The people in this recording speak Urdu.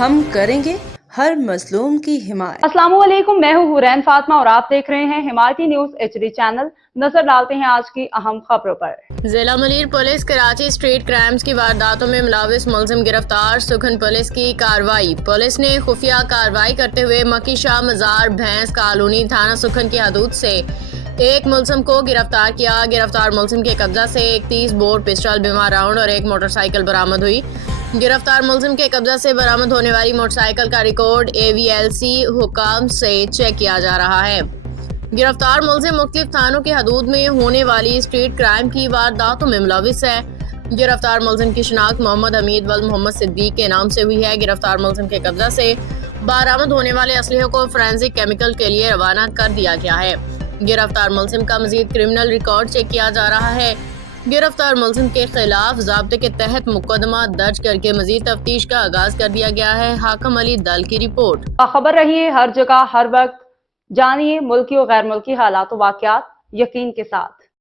ہم کریں گے ہر مظلوم کی حمایت۔ السلام علیکم، میں ہوں حورین فاطمہ اور آپ دیکھ رہے ہیں حمایتی نیوز HD چینل۔ نظر ڈالتے ہیں آج کی اہم خبروں پر۔ ضلع Malir police Karachi street crimes کی وارداتوں میں ملوث ملزم گرفتار، سکھن پولیس کی کارروائی۔ پولیس نے خفیہ کارروائی کرتے ہوئے مکی شاہ مزار بھینس کالونی تھانہ سکھن کی حدود سے ایک ملزم کو گرفتار کیا۔ گرفتار ملزم کے قبضہ سے ایک 30 بور پسٹل، بیمہ راؤنڈ اور ایک موٹر سائیکل برآمد ہوئی۔ گرفتار ملزم کے قبضہ سے برآمد ہونے والی موٹر سائیکل کا ریکارڈ AVLC حکام سے چیک کیا جا رہا ہے۔ گرفتار ملزم مختلف تھانوں کی حدود میں ہونے والی اسٹریٹ کرائم کی وارداتوں میں ملوث ہے۔ گرفتار ملزم کی شناخت محمد حمید ولد محمد صدیق کے نام سے ہوئی ہے۔ گرفتار ملزم کے قبضہ سے برآمد ہونے والے اسلحے کو فورینزک کیمیکل کے لیے روانہ کر دیا گیا ہے۔ گرفتار ملزم کا مزید کرمنل ریکارڈ چیک کیا جا رہا ہے۔ گرفتار ملزم کے خلاف ضابطے کے تحت مقدمہ درج کر کے مزید تفتیش کا آغاز کر دیا گیا ہے۔ حاکم علی دل کی رپورٹ۔ باخبر رہیے ہر جگہ ہر وقت، جانیے ملکی و غیر ملکی حالات و واقعات یقین کے ساتھ۔